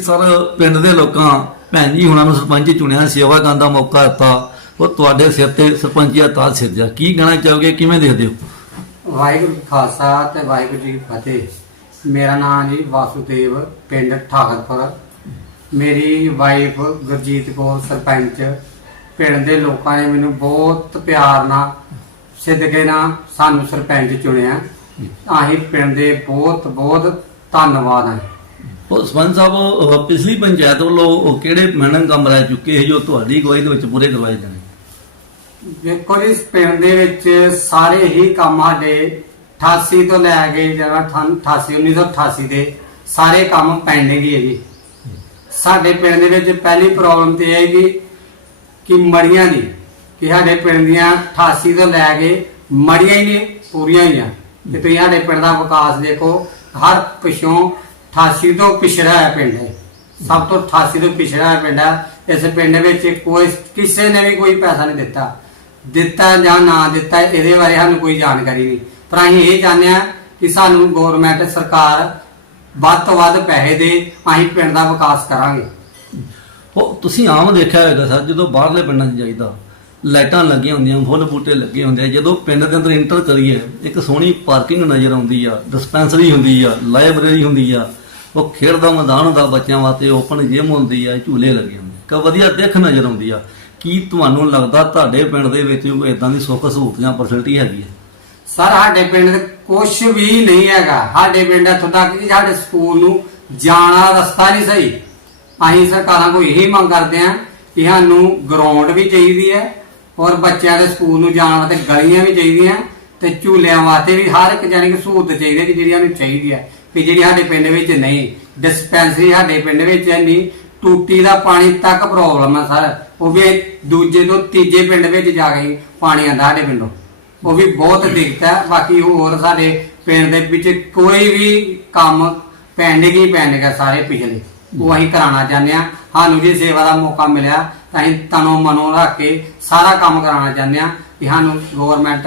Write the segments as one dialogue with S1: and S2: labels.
S1: Sir, ਪਿੰਡ ਦੇ ਲੋਕਾਂ, ਭੈਣ ਜੀ, ਹੁਣਾਂ ਨੂੰ ਸਰਪੰਚ ਚੁਣਿਆ, ਸੇਵਾ ਕਰਨ ਦਾ ਮੌਕਾ ਦਿੱਤਾ। ਉਹ ਤੁਹਾਡੇ ਸਿਰ ਤੇ ਸਰਪੰਚੀਆ ਤਾਜ ਸਿਰਜਾ ਕੀ ਕਹਿਣਾ ਚਾਹੋਗੇ? ਕਿਵੇਂ ਦੇਖਦੇ ਹੋ?
S2: ਵਾਹਿਗੁਰੂ ਜੀ ਖਾਲਸਾ ਤੇ ਵਾਹਿਗੁਰੂ ਜੀ ਫਤਿਹ। ਮੇਰਾ ਨਾਮ ਜੀ ਵਾਸੂਦੇਵ, ਪਿੰਡ ਠਾਕਰਪੁਰ। ਮੇਰੀ ਵਾਈਫ ਗੁਰਜੀਤ ਕੌਰ, ਸਰਪੰਚ। ਪਿੰਡ ਦੇ ਲੋਕਾਂ ਨੇ ਮੈਨੂੰ ਬਹੁਤ ਪਿਆਰ ਨਾਲ ਸਿੱਧਕੇ ਨਾਲ ਸਾਨੂੰ ਸਰਪੰਚ ਚੁਣਿਆ। ਆਹੀ ਪਿੰਡ ਦੇ ਬਹੁਤ ਬਹੁਤ ਧੰਨਵਾਦ ਹੈ।
S1: ਉਹ ਸਰਪੰਚ ਸਾਹਿਬ ਪਿਛਲੀ ਪੰਚਾਇਤ ਵੱਲੋਂ ਉਹ ਕਿਹੜੇ ਮੈਡਮ ਕੰਮ ਰਹਿ ਚੁੱਕੇ ਸੀ ਜੋ ਤੁਹਾਡੀ ਅਗਵਾਈ ਦੇ ਵਿੱਚ ਪੂਰੇ ਕਰਵਾਏ ਜਾਣੇ?
S2: ਦੇਖੋ ਜੀ ਇਸ ਪਿੰਡ ਦੇ ਵਿੱਚ ਸਾਰੇ ਹੀ ਕੰਮ ਸਾਡੇ 88 ਤੋਂ ਲੈ ਕੇ ਜਿਹੜਾ 88 1988 ਦੇ ਸਾਰੇ ਕੰਮ ਪੈਂਡਿੰਗ ਹੀ ਹੈ ਜੀ। ਸਾਡੇ ਪਿੰਡ ਦੇ ਵਿੱਚ ਪਹਿਲੀ ਪ੍ਰੋਬਲਮ ਤੇ ਹੈ ਕਿ ਕਿ ਮੜੀਆਂ ਦੀ ਕਿ ਸਾਡੇ ਪਿੰਡ ਦੀਆਂ 88 ਤੋਂ ਲੈ ਕੇ ਮੜੀਆਂ ਹੀ ਨਹੀਂ ਪੂਰੀਆਂ ਹੀ ਆ। ਤੇ ਤੁਸੀਂ ਸਾਡੇ ਪਿੰਡ ਦਾ ਵਿਕਾਸ ਦੇਖੋ ਹਰ ਪਿਛੋਂ 88 ਤੋਂ ਪਿਛੜਾ ਹੈ ਪਿੰਡ ਹੈ ਸਭ ਤੋਂ 88 ਤੋਂ ਪਿਛੜਾ ਹੈ ਪਿੰਡ ਹੈ ਇਸ ਪਿੰਡ ਵਿੱਚ ਕੋਈ, ਕਿਸੇ ਨੇ ਵੀ ਕੋਈ ਪੈਸਾ ਨਹੀਂ ਦਿੱਤਾ। ਦਿੱਤਾ ਜਾਂ ਨਾ ਦਿੱਤਾ, ਇਹਦੇ ਬਾਰੇ ਸਾਨੂੰ ਕੋਈ ਜਾਣਕਾਰੀ ਨਹੀਂ। ਪਰ ਅਸੀਂ ਇਹ ਜਾਣਦੇ ਹਾਂ ਕਿ ਸਾਨੂੰ ਗਵਰਨਮੈਂਟ ਸਰਕਾਰ ਵੱਧ ਤੋਂ ਵੱਧ ਪੈਸੇ ਦੇ, ਅਸੀਂ ਪਿੰਡ ਦਾ ਵਿਕਾਸ ਕਰਾਂਗੇ।
S1: ਉਹ ਤੁਸੀਂ ਆਮ ਦੇਖਿਆ ਹੋਵੇਗਾ ਸਰ, ਜਦੋਂ ਬਾਹਰਲੇ ਪਿੰਡਾਂ 'ਚ ਜਾਈਦਾ, ਲਾਈਟਾਂ ਲੱਗੀਆਂ ਹੁੰਦੀਆਂ, ਫੁੱਲ ਬੂਟੇ ਲੱਗੇ ਹੁੰਦੇ ਆ। ਜਦੋਂ ਪਿੰਡ ਦੇ ਅੰਦਰ ਇੰਟਰ ਕਰੀਏ, ਇੱਕ ਸੋਹਣੀ ਪਾਰਕਿੰਗ ਨਜ਼ਰ ਆਉਂਦੀ ਆ ਡਿਸਪੈਂਸਰੀ ਹੁੰਦੀ ਆ ਲਾਇਬ੍ਰੇਰੀ ਹੁੰਦੀ ਆ ਉਹ ਖੇਡ ਦਾ ਮੈਦਾਨ ਹੁੰਦਾ, ਬੱਚਿਆਂ ਵਾਸਤੇ ਓਪਨ ਜਿਮ ਹੁੰਦੀ ਆ, ਝੂਲੇ ਲੱਗੇ ਹੁੰਦੇ ਕਾ ਵਧੀਆ ਦਿੱਖ ਨਜ਼ਰ ਆਉਂਦੀ ਆ। ਕੀ ਤੁਹਾਨੂੰ ਲੱਗਦਾ ਤੁਹਾਡੇ ਪਿੰਡ ਦੇ ਵਿੱਚ ਕੋਈ ਇਦਾਂ ਦੀ ਸੁੱਖ ਸਹੂਲਤ ਜਾਂ ਫੈਸਿਲਿਟੀ ਹੈਗੀ ਹੈ
S2: ਸਰ, ਸਾਡੇ ਪਿੰਡ ਕੁਝ ਵੀ ਨਹੀਂ ਹੈਗਾ। ਸਾਡੇ ਪਿੰਡ ਇੱਥੋਂ ਤੱਕ ਕਿ ਸਾਡੇ ਸਕੂਲ ਨੂੰ ਜਾਣਾ ਰਸਤਾ ਨਹੀਂ ਸਹੀ। ਅਸੀਂ ਸਰਕਾਰਾਂ ਕੋਲ ਇਹੀ ਮੰਗ ਕਰਦੇ ਹਾਂ ਕਿ ਸਾਨੂੰ ਗਰਾਊਂਡ ਵੀ ਚਾਹੀਦੀ ਹੈ ਔਰ ਬੱਚਿਆਂ ਦੇ ਸਕੂਲ ਨੂੰ ਜਾਣ ਵਾਸਤੇ ਗਲੀਆਂ ਵੀ ਚਾਹੀਦੀਆਂ ਤੇ ਝੂਲਿਆਂ ਵਾਸਤੇ ਵੀ ਹਰ ਇੱਕ ਜਾਨੀ ਕਿ ਸਹੂਲਤ ਚਾਹੀਦੀ ਹੈ ਕਿ ਜਿਹੜੀ ਸਾਨੂੰ ਚਾਹੀਦੀ ਹੈ। ਵੀ ਜਿਹੜੀ ਸਾਡੇ ਪਿੰਡ ਵਿੱਚ ਨਹੀਂ ਡਿਸਪੈਂਸਰੀ ਸਾਡੇ ਪਿੰਡ ਵਿੱਚ ਨਹੀਂ, ਟੂਟੀ ਦਾ ਪਾਣੀ ਤੱਕ ਪ੍ਰੋਬਲਮ ਹੈ ਸਰ। ਉਹ ਵੀ ਦੂਜੇ ਤੋਂ ਤੀਜੇ ਪਿੰਡ ਵਿੱਚ ਜਾ ਕੇ ਪਾਣੀ ਆਉਂਦਾ ਸਾਡੇ ਪਿੰਡੋਂ। ਉਹ ਵੀ ਬਹੁਤ ਦਿੱਕਤ ਹੈ ਬਾਕੀ ਹੋਰ ਸਾਡੇ ਪਿੰਡ ਦੇ ਵਿੱਚ ਕੋਈ ਵੀ ਕੰਮ ਪੈਂਡਿੰਗ ਹੀ ਪੈਂਡਿੰਗ ਹੈ ਸਾਰੇ ਪਿਛਲੇ। ਉਹ ਅਸੀਂ ਕਰਾਉਣਾ ਚਾਹੁੰਦੇ ਹਾਂ। ਸਾਨੂੰ ਜੇ ਸੇਵਾ ਦਾ ਮੌਕਾ ਮਿਲਿਆ ਤਾਂ ਅਸੀਂ ਤਨੋਂ ਮਨੋਂ ਰੱਖ ਕੇ ਸਾਰਾ ਕੰਮ ਕਰਾਉਣਾ ਚਾਹੁੰਦੇ ਹਾਂ। ਕਿ ਸਾਨੂੰ ਗਵਰਨਮੈਂਟ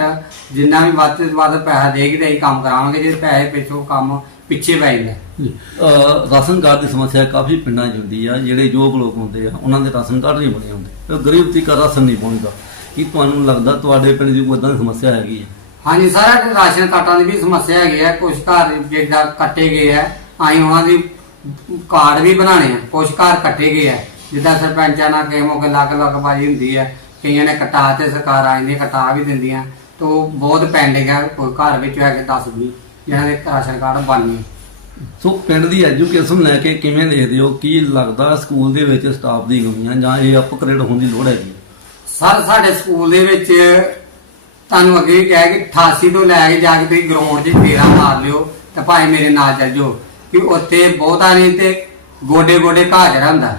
S2: ਜਿੰਨਾ ਵੀ ਵੱਧ ਤੋਂ ਵੱਧ ਪੈਸਾ ਦੇਗੀ ਤੇ ਅਸੀਂ ਕੰਮ ਕਰਾਵਾਂਗੇ ਜੇ ਪੈਸੇ ਪਿੱਛੋਂ ਕੰਮ ਪਿੱਛੇ ਪੈ ਜਾਂਦਾ
S1: ਅਹ ਰਾਸ਼ਨ ਕਾਰਡ ਦੀ ਸਮੱਸਿਆ ਕਾਫੀ ਪਿੰਡਾਂ 'ਚ ਹੁੰਦੀ ਆ ਜਿਹੜੇ ਯੋਗ ਲੋਕ ਹੁੰਦੇ ਆ ਉਹਨਾਂ ਦੇ ਰਾਸ਼ਨ ਕਾਰਡ ਨਹੀਂ ਬਣੇ ਹੁੰਦੇ। ਤੇ ਗਰੀਬ ਤੀਕ ਰਾਸ਼ਨ ਨਹੀਂ ਪਹੁੰਚਦਾ। ਕੀ ਤੁਹਾਨੂੰ ਲੱਗਦਾ ਤੁਹਾਡੇ ਪਿੰਡ ਦੀ ਕੋਈ ਏਦਾਂ ਦੀ ਸਮੱਸਿਆ ਹੈਗੀ ਹੈ
S2: ਹਾਂਜੀ ਸਾਰਾ ਰਾਸ਼ਨ ਕਾਰਡਾਂ ਦੀ ਵੀ ਸਮੱਸਿਆ ਹੈਗੀ ਹੈ ਕੁਝ ਘਰ ਜਿਹੜਾ ਕੱਟੇ ਗਏ ਆ ਅਸੀਂ ਉਹਨਾਂ ਦੀ ਕਾਰਡ ਵੀ ਬਣਾਣੇ ਆ। ਕੁਝ ਘਰ ਕੱਟੇ ਗਏ ਆ। ਜਿੱਦਾਂ ਸਰਪੰਚਾਂ ਨਾਲ ਕਿਸੇ ਮੌਕੇ ਲੱਗ ਲੱਗ ਬਾਜੀ ਹੁੰਦੀ ਹੈ ਕਈਆਂ ਨੇ ਕਟਾ ਤੇ ਸਰਕਾਰ ਆ ਜਾਂਦੀ ਕਟਾ ਵੀ ਦਿੰਦੀਆਂ ਤੋਂ ਬਹੁਤ ਪੈਂਡਿੰਗ ਹੈ ਕੋਈ ਘਰ ਵਿੱਚ ਹੈਗੇ 10 20 ਜਿਹਨਾਂ ਦੇ ਰਾਸ਼ਨ ਕਾਰਡ ਬਣਨੇ
S1: ਸੋ ਪਿੰਡ ਦੀ ਐਜੂਕੇਸ਼ਨ ਲੈ ਕੇ ਕਿਵੇਂ ਦੇਖਦੇ ਹੋ? ਕੀ ਲੱਗਦਾ ਸਕੂਲ ਦੇ ਵਿੱਚ ਸਟਾਫ ਦੀ ਕਮੀਆਂ ਜਾਂ ਇਹ ਅਪਗ੍ਰੇਡ ਹੋਣ ਦੀ ਲੋੜ ਹੈ?
S2: ਸਰ ਸਾਡੇ ਸਕੂਲ ਦੇ ਵਿੱਚ ਤੁਹਾਨੂੰ ਅੱਗੇ ਵੀ ਕਿਹਾ ਕਿ 88 ਤੋਂ ਲੈ ਕੇ ਜਾ ਕੇ ਤੁਸੀਂ ਗਰਾਊਂਡ 'ਚ ਫੇਰਾ ਮਾਰ ਲਿਓ ਤੇ ਭਾਈ ਮੇਰੇ ਨਾਲ ਚੱਲ ਜਾਓ ਕਿ ਉੱਥੇ ਬਹੁਤਾ ਨਹੀਂ ਤੇ ਗੋਡੇ ਗੋਡੇ ਘਾਹ ਚੜਾ ਹੁੰਦਾ।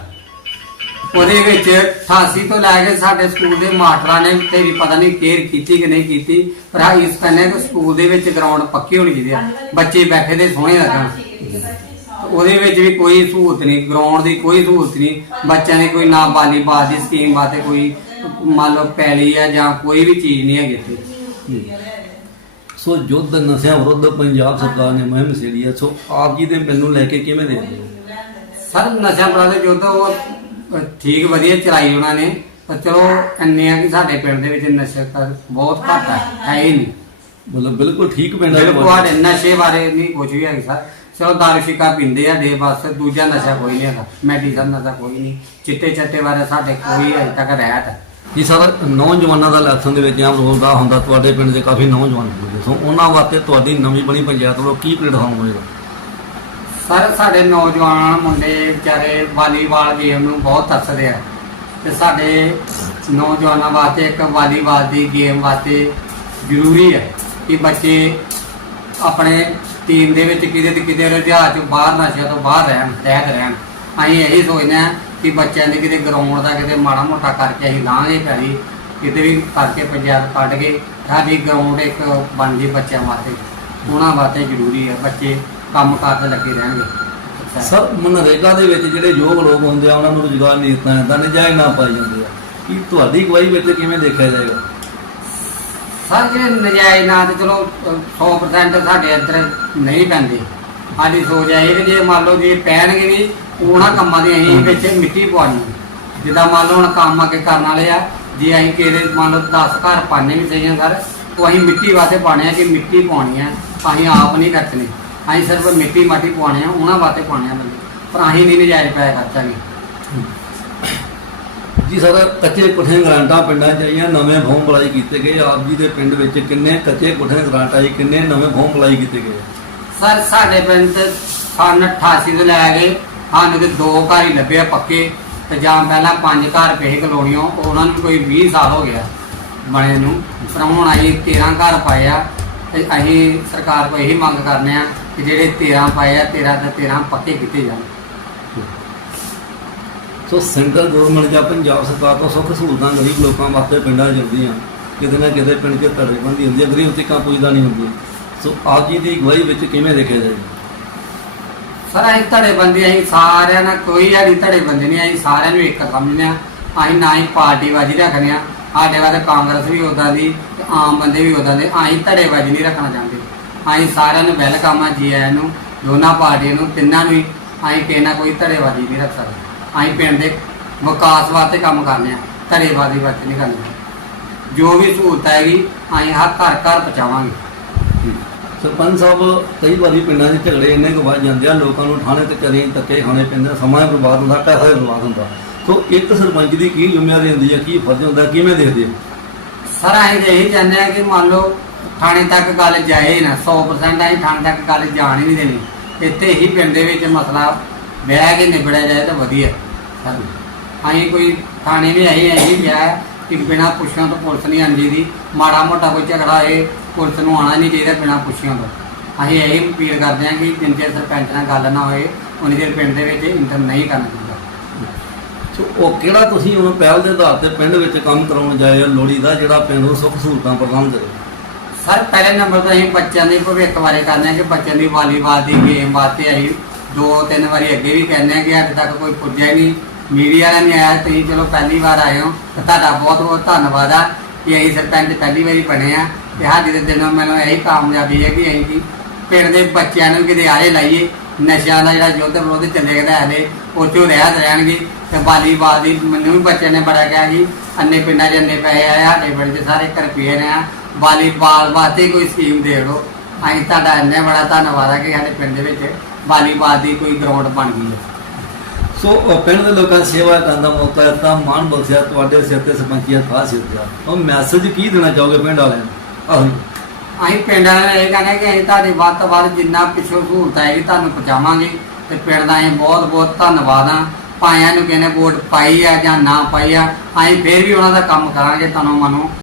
S2: ਉਹਦੇ ਵਿੱਚ 88 ਤੋਂ ਲੈ ਕੇ ਸਾਡੇ ਸਕੂਲ ਦੇ ਮਾਸਟਰਾਂ ਨੇ ਤੇਰੀ ਪਤਾ ਨਹੀਂ ਕੇਅਰ ਕੀਤੀ ਕਿ ਨਹੀਂ ਕੀਤੀ ਪਰ ਆ ਇਸ ਕਹਿੰਦੇ ਕਿ ਸਕੂਲ ਦੇ ਵਿੱਚ ਗਰਾਊਂਡ ਪੱਕੀ ਹੋਣੀ ਚਾਹੀਦੀ ਆ। ਬੱਚੇ ਬੈਠੇ ਦੇ ਸੋਹਣੇ ਲੱਗਣ। ਉਹਦੇ ਵਿੱਚ ਵੀ ਕੋਈ ਸਹੂਲਤ ਨਹੀਂ ਗਰਾਊਂਡ ਦੀ ਕੋਈ ਸਹੂਲਤ ਨਹੀਂ। ਬੱਚਿਆਂ ਦੀ ਕੋਈ ਨਾ ਵਾਲੀਬਾਲ ਦੀ ਸਕੀਮ ਵਾਸਤੇ ਕੋਈ ਮੰਨ ਲਓ ਪੈਲੀ ਆ ਜਾਂ ਕੋਈ ਵੀ ਚੀਜ਼ ਨਹੀਂ ਹੈਗੀ ਇੱਥੇ।
S1: ਸੋ ਯੁੱਧ ਨਸ਼ਿਆਂ ਵਿਰੁੱਧ ਪੰਜਾਬ ਸਰਕਾਰ ਨੇ ਮੁਹਿੰਮ ਛੇੜੀ ਹੈ ਸੋ ਆਪ ਜੀ ਦੇ ਮੈਨੂੰ ਲੈ ਕੇ ਕਿਵੇਂ ਦੇਖਦੇ ਹੋ?
S2: ਸਰ ਨਸ਼ਾ ਵਿਰੋਧੀ ਯੁੱਧ ਉਹ ਠੀਕ ਵਧੀਆ ਚਲਾਈ ਉਹਨਾਂ ਨੇ। ਪਰ ਚਲੋ ਇੰਨੇ ਆ ਕਿ ਸਾਡੇ ਪਿੰਡ ਦੇ ਵਿੱਚ ਨਸ਼ਾ ਤਾਂ ਬਹੁਤ ਘੱਟ ਹੈ ਹੈ ਹੀ ਨਹੀਂ।
S1: ਮਤਲਬ ਬਿਲਕੁਲ ਠੀਕ ਪਿੰਡ ਹੈ
S2: ਬਿਲਕੁਲ ਸਾਡੇ ਨਸ਼ੇ ਬਾਰੇ ਨਹੀਂ ਕੁਝ ਵੀ ਹੈਗੀ ਸਰ। ਚਲੋ ਦਾਰੂ ਸ਼ਿਕਾ ਪੀਂਦੇ ਆ ਦੇ ਬਸ ਦੂਜਾ ਨਸ਼ਾ ਕੋਈ ਨਹੀਂ ਹੈਗਾ। ਮੈਡੀਸਨ ਨਸ਼ਾ ਕੋਈ ਨਹੀਂ। ਚਿੱਟੇ ਚੱਟੇ ਬਾਰੇ ਸਾਡੇ ਕੋਈ ਅਜੇ ਤੱਕ ਰਹਿਤ ਹੈ
S1: ਜੀ ਸਰ ਨੌਜਵਾਨਾਂ ਦਾ ਇਲੈਕਸ਼ਨ ਦੇ ਵਿੱਚ ਆਮ ਰੋਲ ਦਾ ਹੁੰਦਾ ਤੁਹਾਡੇ ਪਿੰਡ ਦੇ ਕਾਫੀ ਨੌਜਵਾਨ ਹੁੰਦੇ ਸੋ ਉਹਨਾਂ ਵਾਸਤੇ ਤੁਹਾਡੀ ਨਵੀਂ ਬਣੀ ਪੰਚਾਇਤ ਵੱਲੋਂ ਕੀ ਪਲੇਟਫਾਰਮ ਹੋਏਗਾ
S2: ਸਰ, ਸਾਡੇ ਨੌਜਵਾਨ ਮੁੰਡੇ ਵਿਚਾਰੇ ਵਾਲੀਬਾਲ ਗੇਮ ਨੂੰ ਬਹੁਤ ਤਰਸਦੇ ਆ। ਤੇ ਸਾਡੇ ਨੌਜਵਾਨਾਂ ਵਾਸਤੇ ਇੱਕ ਵਾਲੀਬਾਲ ਦੀ ਗੇਮ ਵਾਸਤੇ ਜ਼ਰੂਰੀ ਹੈ ਕਿ ਬੱਚੇ ਆਪਣੇ ਟੀਮ ਦੇ ਵਿੱਚ ਕਿਤੇ ਤੇ ਕਿਤੇ ਰੁਝਾਨ ਚ ਬਾਹਰ ਨਸ਼ਿਆਂ ਤੋਂ ਬਾਹਰ ਰਹਿਣ, ਰਹਿਤ ਰਹਿਣ। ਅਸੀਂ ਇਹੀ ਸੋਚਦੇ ਹਾਂ ਕਿ ਬੱਚਿਆਂ ਦੀ ਕਿਤੇ ਗਰਾਊਂਡ ਦਾ ਕਿਤੇ ਮਾੜਾ ਮੋਟਾ ਕਰਕੇ ਅਸੀਂ ਲਾਂਗੇ ਪੈਲੀ ਕਿਤੇ ਵੀ ਕਰਕੇ ਪੰਜਾਬ ਕੱਢ ਕੇ, ਸਾਡੀ ਗਰਾਊਂਡ ਇੱਕ ਬਣ ਜੇ ਬੱਚਿਆਂ ਵਾਸਤੇ। ਉਹਨਾਂ ਵਾਸਤੇ ਜ਼ਰੂਰੀ ਹੈ ਬੱਚੇ ਕੰਮ ਕਾਰ ਤੇ ਲੱਗੇ ਰਹਿਣਗੇ।
S1: ਸਰ ਮਨਰੇਗਾ ਦੇ ਵਿੱਚ ਜਿਹੜੇ ਯੋਗ ਲੋਕ ਹੁੰਦੇ ਆ ਉਹਨਾਂ ਨੂੰ ਰੁਜ਼ਗਾਰ ਨਹੀਂ ਦਿੱਤਾ ਜਾਂਦਾ ਨਜਾਇਜ਼ ਨਾ ਪਾਈ ਜਾਂਦੇ ਆ। ਕੀ ਤੁਹਾਡੀ ਅਗਵਾਈ ਵਿੱਚ ਕਿਵੇਂ ਦੇਖਿਆ ਜਾਏਗਾ?
S2: ਸਰ ਜਿਹੜੇ ਨਜਾਇਜ਼ ਨਾ ਤੇ ਚਲੋ ਅਹ, 100% ਸਾਡੇ ਇੱਧਰ ਨਹੀਂ ਪੈਂਦੇ। ਸਾਡੀ ਸੋਚ ਹੈ ਕਿ ਜੇ ਮੰਨ ਲਓ ਜੇ ਪੈਣਗੇ ਨਹੀਂ ਉਹਨਾਂ ਕੰਮਾਂ ਦੇ ਅਸੀਂ ਵਿੱਚ ਮਿੱਟੀ ਪਵਾਉਣੀ ਜਿੱਦਾਂ ਮੰਨ ਲਓ ਹੁਣ ਕੰਮ ਅੱਗੇ ਕਰਨ ਵਾਲੇ ਆ ਜੇ ਅਸੀਂ ਕਿਹੜੇ ਮੰਨ ਲਓ 10 ਘਰ ਪਾਣੇ ਵੀ ਸਹੀਆਂ ਸਰ ਉਹ ਅਸੀਂ ਮਿੱਟੀ ਵਾਸਤੇ ਪਾਣੇ ਆ ਕਿ ਮਿੱਟੀ ਪਾਉਣੀ ਆ ਅਸੀਂ ਆਪ ਨਹੀਂ ਖਰਚਣੀ। ਅਸੀਂ ਸਿਰਫ ਮਿੱਟੀ ਮਾਟੀ ਪਾਉਣੇ ਆ ਉਹਨਾਂ ਵਾਸਤੇ ਪਾਉਣੇ ਆ ਬੰਦੇ। ਪਰ ਅਸੀਂ ਨਹੀਂ ਨਜਾਇਜ਼ ਪੈਸੇ ਖਰਚਾਂਗੇ।
S1: ਜੀ ਸਰ ਕੱਚੇ ਕੋਠੇ ਗ੍ਰਾਂਟਾਂ ਪਿੰਡਾਂ ਚ ਆਈਆਂ ਨਵੇਂ ਫੋਰਮ ਅਪਲਾਈ ਕੀਤੇ ਗਏ। ਆਪ ਜੀ ਦੇ ਪਿੰਡ ਵਿੱਚ ਕਿੰਨੇ ਕੱਚੇ ਕੋਠੇ ਗ੍ਰਾਂਟ ਆਈ ਕਿੰਨੇ ਨਵੇਂ ਫੋਰਮ ਅਪਲਾਈ ਕੀਤੇ ਗਏ?
S2: ਸਰ ਸਾਡੇ ਪਿੰਡ ਤੇ ਸਨ 88 ਤੋਂ ਲੈ ਕੇ ਸਾਨੂੰ ਤੇ ਦੋ ਘਰ ਹੀ ਲੱਭੇ ਆ ਪੱਕੇ। ਤੇ ਜਾਂ ਪਹਿਲਾਂ ਪੰਜ ਘਰ ਪਏ ਕਲੋਨੀਆਂ ਉਹਨਾਂ ਨੂੰ ਕੋਈ 20 ਸਾਲ ਹੋ ਗਿਆ ਬਣੇ ਨੂੰ। ਪਰ ਹੁਣ ਅਸੀਂ 13 ਘਰ ਪਾਏ ਆ ਤੇ ਅਸੀਂ ਸਰਕਾਰ ਕੋਲ ਇਹੀ ਮੰਗ ਕਰਨੇ ਆ ਕਿ ਜਿਹੜੇ 13 ਪਾਏ ਆ 13 ਤੇ 13 ਪੱਕੇ ਕੀਤੇ ਜਾਣ।
S1: ਸੋ ਸੈਂਟਰ ਗਵਰਨਮੈਂਟ ਜਾਂ ਪੰਜਾਬ ਸਰਕਾਰ ਤੋਂ ਸੁੱਖ ਸਹੂਲਤਾਂ ਗਰੀਬ ਲੋਕਾਂ ਵਾਸਤੇ ਪਿੰਡਾਂ ਜਾਂਦੀਆਂ ਕਿਤੇ ਨਾ ਕਿਤੇ ਪਿੰਡ 'ਚ ਧੜੇਬੰਦੀ ਹੁੰਦੀ ਹੈ ਗਰੀਬ ਤੱਕਾਂ ਪੁੱਜਦਾ ਨਹੀਂ ਹੁੰਦੀ। ਸੋ ਆਪ ਜੀ ਦੀ ਅਗਵਾਈ ਵਿੱਚ ਕਿਵੇਂ ਦੇਖਿਆ ਜਾਏ?
S2: ਸਰ ਅਸੀਂ ਧੜੇ ਬੰਦੇ ਅਸੀਂ ਸਾਰਿਆਂ ਨਾਲ ਕੋਈ ਸਾਡੀ ਧੜੇ ਬੰਦੇ ਨਹੀਂ ਅਸੀਂ ਸਾਰਿਆਂ ਨੂੰ ਇੱਕ ਸਮਝਦੇ ਆ ਅਸੀਂ ਨਾ ਹੀ ਪਾਰਟੀਬਾਜ਼ੀ ਰੱਖਦੇ ਆ ਸਾਡੇ ਵਾਸਤੇ ਕਾਂਗਰਸ ਵੀ ਉਦਾਂ ਦੀ ਤੇ ਆਮ ਬੰਦੇ ਵੀ ਉਦਾਂ ਦੇ ਅਸੀਂ ਧੜੇਬਾਜ਼ੀ ਨਹੀਂ ਰੱਖਣਾ ਚਾਹੁੰਦੇ। ਅਸੀਂ ਸਾਰਿਆਂ ਨੂੰ ਵੈਲਕਮ ਆ ਜੀ ਆਇਆਂ ਨੂੰ ਦੋਨਾਂ ਪਾਰਟੀਆਂ ਨੂੰ ਤਿੰਨਾਂ ਨੂੰ ਹੀ ਅਸੀਂ ਕਿਸੇ ਨਾਲ ਕੋਈ ਧੜੇਬਾਜ਼ੀ ਨਹੀਂ ਰੱਖ ਸਕਦੇ। ਅਸੀਂ ਪਿੰਡ ਦੇ ਵਿਕਾਸ ਵਾਸਤੇ ਕੰਮ ਕਰਨੇ ਆ ਧੜੇਬਾਜ਼ੀ ਵਾਸਤੇ ਨਹੀਂ ਕਰਨੀ। ਜੋ ਵੀ ਸਹੂਲਤ ਹੈਗੀ ਅਸੀਂ ਹਰ ਘਰ ਘਰ ਪਹੁੰਚਾਵਾਂਗੇ।
S1: ਸਰਪੰਚ ਸਾਹਿਬ ਕਈ ਵਾਰੀ ਪਿੰਡਾਂ 'ਚ ਝਗੜੇ ਇੰਨੇ ਕੁ ਵੱਧ ਜਾਂਦੇ ਆ ਲੋਕਾਂ ਨੂੰ ਥਾਣੇ ਤੇ ਕਰੀ ਧੱਕੇ ਖਾਣੇ ਪੈਂਦੇ ਸਮਾਂ ਬਰਬਾਦ ਹੁੰਦਾ ਪੈਸਾ ਬਰਬਾਦ ਹੁੰਦਾ। ਸੋ ਇੱਕ ਸਰਪੰਚ ਦੀ ਕੀ ਜ਼ਿੰਮੇਵਾਰੀ ਹੁੰਦੀ ਹੈ ਕੀ ਫਰਜ਼ ਹੁੰਦਾ ਕਿਵੇਂ ਦੇਖਦੇ ਹੋ?
S2: ਸਰ ਅਸੀਂ ਇਹੀ ਚਾਹੁੰਦੇ ਆ ਕਿ ਮੰਨ ਲਓ ਥਾਣੇ ਤੱਕ ਗੱਲ ਜਾਏ ਨਾ 100% ਅਸੀਂ ਥਾਣੇ ਤੱਕ ਗੱਲ ਜਾਣ ਹੀ ਨਹੀਂ ਦੇਣੀ। ਇੱਥੇ ਹੀ ਪਿੰਡ ਦੇ ਵਿੱਚ ਮਸਲਾ ਬਹਿ ਕੇ ਨਿਬੜਿਆ ਜਾਏ ਤਾਂ ਵਧੀਆ। ਸਰ ਅਸੀਂ ਕੋਈ ਥਾਣੇ ਵੀ ਆਏ ਇਹੀ ਗਿਆ ਕਿ ਬਿਨਾਂ ਪੁੱਛਣ ਤੋਂ ਪੁਲਿਸ ਨਹੀਂ ਆਉਂਦੀ ਦੀ। ਮਾੜਾ ਮੋਟਾ ਕੋਈ ਝਗੜਾ ਹੋਏ ਪੁਲਿਸ ਨੂੰ ਆਉਣਾ ਨਹੀਂ ਚਾਹੀਦਾ ਬਿਨਾਂ ਪੁੱਛਿਆਂ ਤੋਂ। ਅਸੀਂ ਇਹ ਅਪੀਲ ਕਰਦੇ ਹਾਂ ਕਿ ਜਿੰਨ ਚਿਰ ਸਰਪੰਚ ਨਾਲ ਗੱਲ ਨਾ ਹੋਏ ਉਨੀ ਚਿਰ ਪਿੰਡ ਦੇ ਵਿੱਚ ਇੰਟਰ ਨਹੀਂ ਕਰਨਾ ਚਾਹੀਦਾ।
S1: ਸੋ ਉਹ ਕਿਹੜਾ ਤੁਸੀਂ ਹੁਣ ਪਹਿਲ ਦੇ ਆਧਾਰ ਤੇ ਪਿੰਡ ਵਿੱਚ ਕੰਮ ਕਰਾਉਣ ਜਾਏ ਆ, ਲੋੜੀ ਦਾ ਜਿਹੜਾ ਪਿੰਡ ਨੂੰ ਸੁੱਖ ਸਹੂਲਤਾਂ ਪ੍ਰਦਾਨ ਕਰੇ।
S2: ਸਰ, ਪਹਿਲੇ ਨੰਬਰ ਤੇ ਅਸੀਂ ਬੱਚਿਆਂ ਦੇ ਭਵਿੱਖ ਬਾਰੇ ਕਹਿੰਦੇ ਹਾਂ ਕਿ ਬੱਚਿਆਂ ਦੀ ਵਾਲੀਬਾਲ ਦੀ ਗੇਮ ਵਾਸਤੇ ਅਸੀਂ ਦੋ ਤਿੰਨ ਵਾਰੀ ਅੱਗੇ ਵੀ ਕਹਿੰਦੇ ਹਾਂ ਕਿ ਅੱਜ ਤੱਕ ਕੋਈ ਪੁੱਜਿਆ ਨਹੀਂ। ਮੀਡੀਆ ਵਾਲਾ ਨਹੀਂ ਆਇਆ, ਤੁਸੀਂ ਚਲੋ ਪਹਿਲੀ ਵਾਰ ਆਏ ਹੋ ਤਾਂ ਤੁਹਾਡਾ ਬਹੁਤ ਬਹੁਤ ਧੰਨਵਾਦ ਆ ਕਿ ਅਸੀਂ ਸਰਪੰਚ ਪਹਿਲੀ ਵਾਰੀ ਬਣੇ ਆ ਤੇ ਸਾਡੀ ਦੇ ਦਿਨੋਂ ਮੈਨੂੰ ਇਹੀ ਕਾਮਯਾਬੀ ਹੈ ਕਿ ਅਸੀਂ ਪਿੰਡ ਦੇ ਬੱਚਿਆਂ ਨੂੰ ਕਿਤੇ ਆਰੇ ਲਾਈਏ। ਨਸ਼ਿਆਂ ਦਾ ਜਿਹੜਾ ਯੁੱਧ ਵਿਰੋਧ ਚੱਲੇਗਾ ਹਲੇ ਉਹ ਰਹਿਤ ਰਹਿਣਗੇ। ਤੇ ਵਾਲੀਬਾਲ ਦੀ ਮੈਨੂੰ ਵੀ ਬੱਚਿਆਂ ਨੇ ਬੜਾ ਕਿਹਾ ਕਿ ਅੰਨੇ ਪਿੰਡਾਂ 'ਚ ਅੰਨੇ ਪੈਸੇ ਆਏ, ਸਾਡੇ ਪਿੰਡ 'ਚ ਸਾਰੇ ਕਰਪੀਏ ਨੇ ਆ। ਵਾਲੀਬਾਲ ਵਾਸਤੇ ਕੋਈ ਸਕੀਮ ਦੇ ਦਿਓ। ਅਸੀਂ ਤੁਹਾਡਾ ਇੰਨੇ ਬੜਾ ਧੰਨਵਾਦ ਹੈ ਕਿ ਸਾਡੇ ਪਿੰਡ ਦੇ ਵਿੱਚ ਵਾਲੀਬਾਲ ਦੀ ਕੋਈ ਗਰਾਊਂਡ ਬਣ ਗਈ ਹੈ।
S1: ਸੋ ਪਿੰਡ ਦੇ ਲੋਕਾਂ ਦੀ ਸੇਵਾ ਕਰਨ ਦਾ ਮੌਕਾ ਦਿੱਤਾ। ਮਾਣ ਬਖਸ਼ਿਆ, ਤੁਹਾਡੇ ਸਿਰ ਤੇ ਸਰਪੰਚੀਆ ਖਾਸ ਸਿਰ ਉਹ ਮੈਸੇਜ ਕੀ ਦੇਣਾ ਚਾਹੋਗੇ ਪਿੰਡ ਵਾਲਿਆਂ ਨੂੰ?
S2: ਅਸੀਂ ਪਿੰਡਾਂ ਨੂੰ ਇਹ ਕਹਿੰਦੇ ਕਿ ਅਸੀਂ ਤੁਹਾਡੇ ਵੱਧ ਤੋਂ ਵੱਧ ਜਿੰਨਾ ਪਿੱਛੋਂ ਸਹੂਲਤ ਆਏਗੀ ਤੁਹਾਨੂੰ ਪਹੁੰਚਾਵਾਂਗੇ ਤੇ ਪਿੰਡ ਦਾ ਅਸੀਂ ਬਹੁਤ ਬਹੁਤ ਧੰਨਵਾਦ ਆ ਭਾਇਆਂ ਨੂੰ ਕਹਿੰਦੇ ਵੋਟ ਪਾਈ ਆ ਜਾਂ ਨਾ ਪਾਈ ਆ, ਅਸੀਂ ਫੇਰ ਵੀ ਉਹਨਾਂ ਦਾ ਕੰਮ ਕਰਾਂਗੇ, ਤੁਹਾਨੂੰ ਮਨੋਂ।